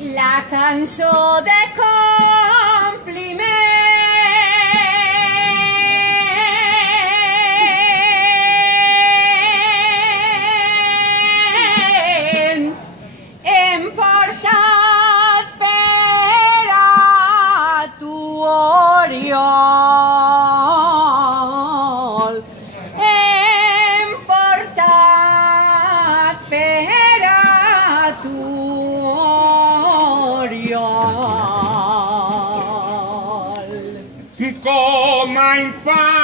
La cançó de compliment hem portat per a tu, Oriol. Hem portat per a tu, Oriol. Com a infant